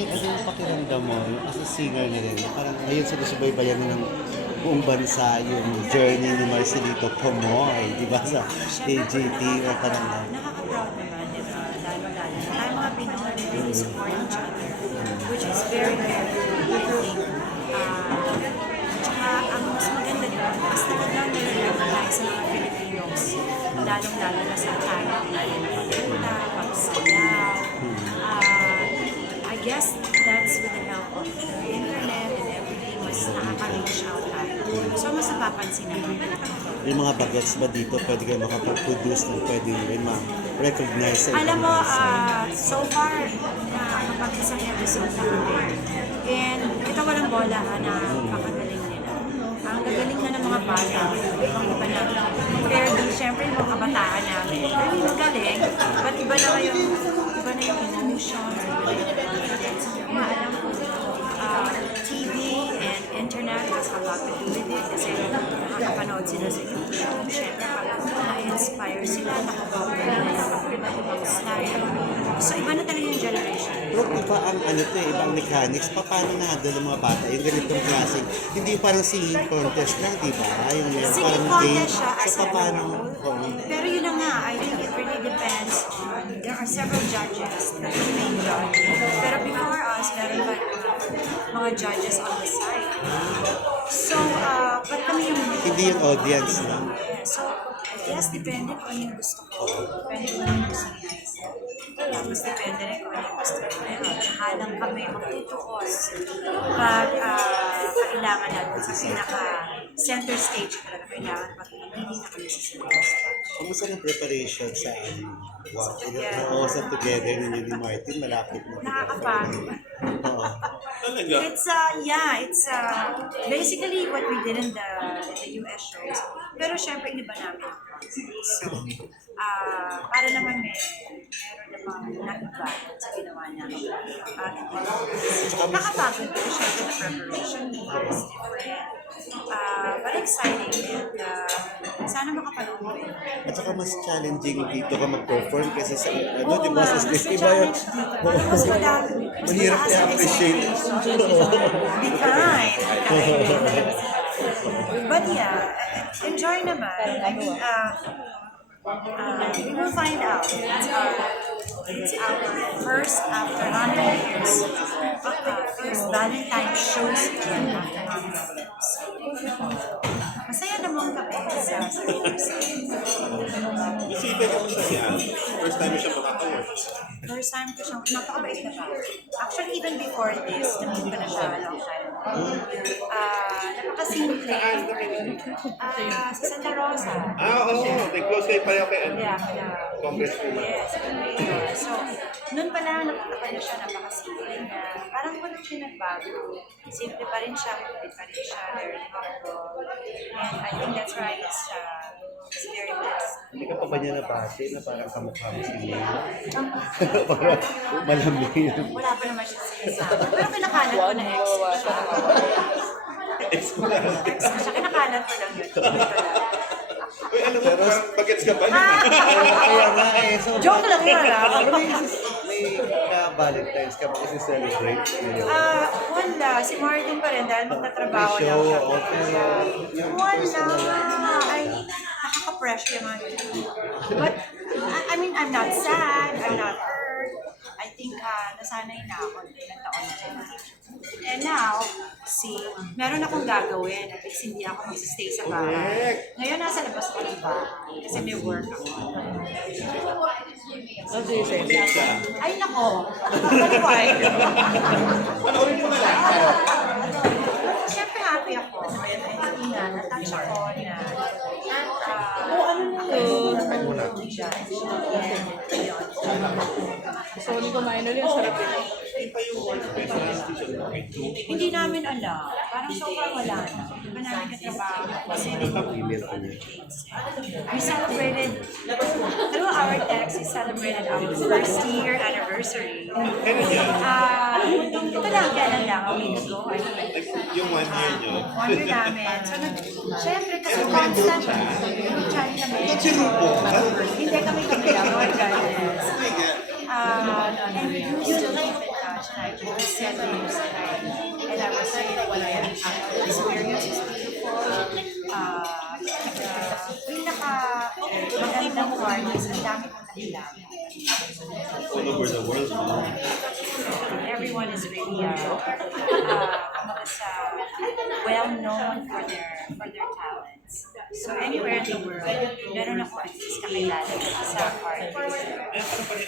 May ano yung pakiramdam mo, yung as a singer na rin, parang ngayon sa subaybayan ng buong bansa yung journey ni Marcelito Pomoy, di ba, sa AJT o parang Nakaka-proud naman, di ba? Lalo-lalo na tayo mga Pinoy, we really support each other, which is very, very good, I think. Tsaka ang mas maganda doon, mas talagang nire-recognize sa mga Filipinos, lalong-lalo na sa talent natin na pagkanta, pagsayaw. I guess that's with the help of the internet and everything, mas nakaka-reach out tayo. So, mas napapansin naman. yung mga bagets ba dito, pwede kayo makapag-produce ng pwede rin ma-recognize sa Alam ibang mo, bansa. so far, nakakapag isang episode na kami. And ito walang bola na pakagaling nila. Ang gagaling na ng mga bata, ibang-iba na. Compared din, syempre, yung mga kabataan namin. Pero yung magaling, but iba na yung emotion. Maalam ko, TV and internet has a lot to do with it kasi nakakapanood sila sa YouTube. Syempre, na-inspire sila, nakapag-ibang style. So, iba na talaga yung generation. Pero iba ang ano to, ibang mechanics, paano na-handle ng mga bata? Yung ganitong klaseng, hindi yung parang singing contest lang, di ba? Yung Singing parang contest siya as so, a paano? whole. Pero yun na nga, I think it really depends on, there are several judges that the main judge. Pero before us, meron pa mga judges on the side. So, ba't kami yung Hindi yung audience, no? Yeah, so, I guess depende kung ano yung gusto ko. Depende kung ano yung gusto ni Aiza. Tapos depende rin kung ano yung gusto ni Mel. Halang kami magtutuos pag kailangan natin sa pinaka-center stage talaga kailangan pag hindi na kami sa center stage. Kumusta ng preparation sa sa together ninyo ni Martin? Malapit na. Nakakapagod. Oo. It's basically what we did in the US shows. Pero syempre, iba namin. So, para naman meron namang naiba sa ginawa namin. Nakapagod din syempre the preparation is different. But exciting and sana makapanood mo rin. At saka mas challenging dito ka mag-perform kasi sa ano, Oo di ba, nga, sa mas stage may iba yung challenge dito. Parang mas madami. Mas mahirap mataas ang i-appreciate. Be kind. But yeah, enjoy naman. I mean, we will find out. It's our first after 100 years. First Valentine shows again after 100 years. Masaya naman kami sa Isipin ko sa siya, first time siya makaka-works. first time ko siyang napakabait na ba. Actually, even before this, na-meet ko na siya a long time ago. Napakasimple. Sa Santa Rosa. Oo, may close kayo pareho kay ano, Yeah. Congresswoman. Yes, so, noon pa lang nakita ko na siya, napakasimple niya. Parang walang siya nagbago. Simple pa rin siya, kulit pa rin siya, very humble. And I think that's why he's very blessed. Hindi ka pa ba niya nabati na parang kamukha mo si May? Parang malamig. Wala pa naman siya sinasabi. Pero kinakalat ko na ex ko siya. Ex ko siya, kinakalat ko lang yun. Uy, alam mo, parang bagets ka ba? Kaya nga eh. So, Joke lang yun, ah. may ka-Valentine's ka ba kasi celebrate ngayon? Wala. Si Martin pa rin dahil magtatrabaho May lang show, siya. okay. Yung Wala. Ay, nakaka-pressure yung mga ganyan. But, I mean, I'm not sad. I'm not hurt. I think nasanay na ako ng ilang taon na. And now, meron akong gagawin. At least hindi ako mag-stay sa bahay. Ngayon, nasa labas ko ng bahay. Kasi may work ako. Ay, nako. Kaliway. Panoorin mo na lang. Siyempre happy ako. Happy na. Natouch ako na. So, hindi kumain ulit. Sarap yun. Hindi namin alam. Parang so far wala na. Di ba namin katrabaho? Kasi we celebrated, through our text, we celebrated our first year anniversary. Ito lang, kailan lang, a week ago. Yung 1 year nyo. 1 year namin. So, syempre, kasi constant, nag-chat kami. Hindi kami lang, mga guys. And we used to keep in touch. much time to set the music. And I was saying, the experience is beautiful. Magandang parties, ang dami kong nakilala. All over the world. Everyone is really well known for their talents. So anywhere in the world, meron ako at least kakilala sa parties. Eh, ano pa rin